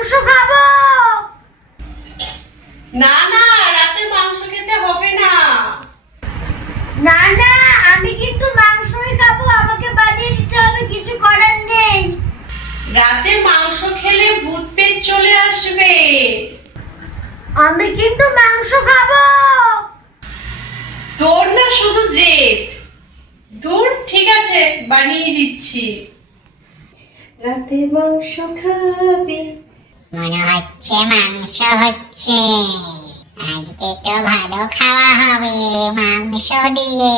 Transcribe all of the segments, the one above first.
মাংস খাব। না না রাতে মাংস খেতে হবে না। না না আমি কিন্তু মাংসই খাব আমাকে বানিয়ে দিতে হবে কিছু করার নেই। রাতে মাংস খেলে ভূত পেট চলে আসবে। আমি কিন্তু মাংস খাব। তোর না শুধু জেদ। দূর ঠিক আছে বানিয়ে দিচ্ছি। রাতে মাংস খাবে। মনে হচ্ছে মাংস হচ্ছে আজকে তো ভালো খাওয়া হবে মাংস দিয়ে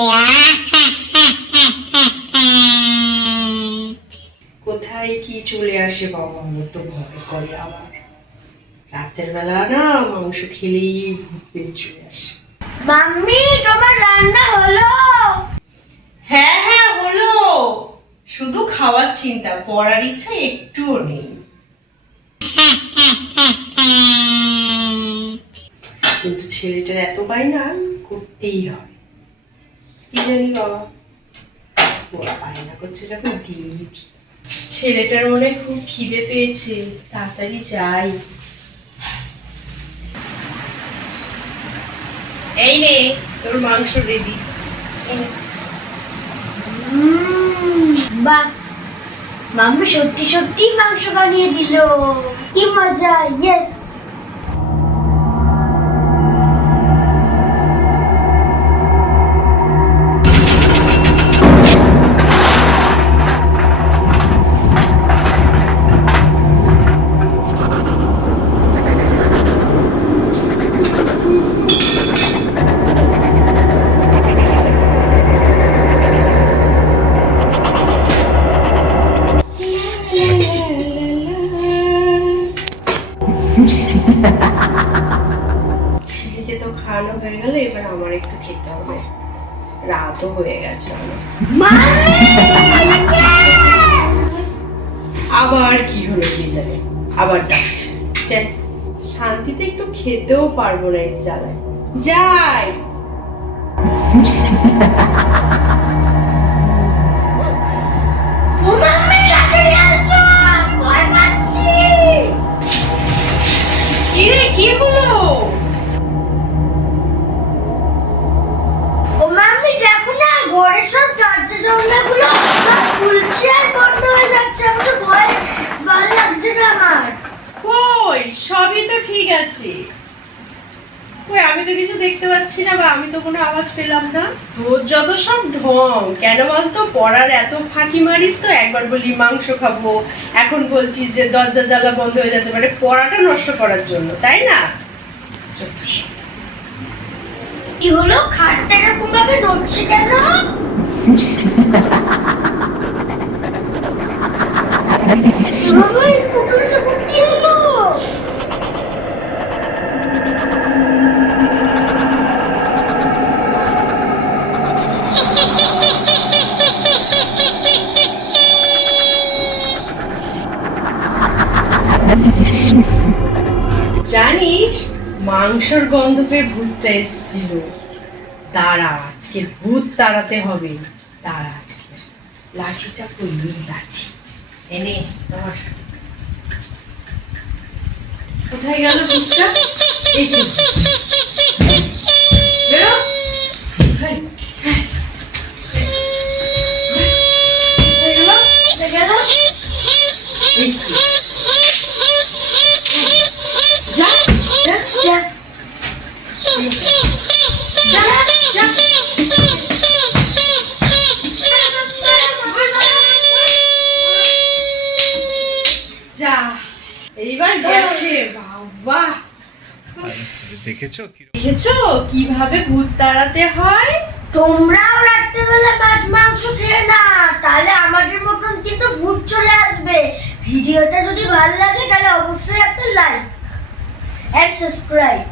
কোথায় কি চলে আসে বাবা? আমার তো ভয় করে আবার রাতের বেলা না মাংস খেলেই ভূত চলে আসে। মাম্মি তোমার রান্না হলো? হ্যাঁ হ্যাঁ হলো। শুধু খাওয়ার চিন্তা পড়ার ইচ্ছা একটুও নেই। ছেলেটার এত বায়না করতেই হয়। কি জানি বাবা। ওরা বায়না করছে যখন দিয়ে ছেলেটার মনে খুব খিদে পেয়েছে, তাড়াতাড়ি যাই। এই নে, তোর মাংস রেডি বাহ। মাম্মি সত্যি সত্যি মাংস বানিয়ে দিল। কি মজা ইয়েস ছেলেকে তো খাওয়ানো হয়ে গেল, এবার আমার একটু খেতে হবে। রাতও হয়ে গেছে আবার কি হলো কি জানে? আবার ডাকছে। শান্তিতে একটু খেতেও পারব না এই জ্বালায়। যাই। ঘরের সব দরজা জানলাগুলো সব খুলছে আর বন্ধ হয়ে যাচ্ছে। আমার তো ভয় ভালো লাগছে না আমার। কই? সবই তো ঠিক আছে। কই, আমি তো কিছু দেখতে পাচ্ছি না বা আমি তো কোনো আওয়াজ পেলাম না। তোর যত সব ঢং, কেন বলতো? পড়ার এত ফাঁকি মারিস তো, একবার বলি মাংস খাব। এখন বলছিস যে দরজা জ্বালা বন্ধ হয়ে যাচ্ছে মানে পড়াটা নষ্ট করার জন্য, তাই না? সব। কি হলো? খাটটা এরকম ভাবে নড়ছে কেন? জানিস মাংসর গন্ধ পেয়ে ভূতটা এসেছিল। তারা আজকে ভূত তাড়াতে হবে। তারা আজকে লাঠিটা করলি লাঠি এনে তোমার কোথায় গেল ভূতটা? দেখেছ? দেখেছ? কীভাবে ভূত তাড়াতে হয়? তোমরাও রাত্রেবেলা মাছ মাংস খেয়ে না তাহলে আমাদের মতন কিন্তু ভূত চলে আসবে। ভিডিওটা যদি ভালো লাগে তাহলে অবশ্যই একটা লাইক এন্ড সাবস্ক্রাইব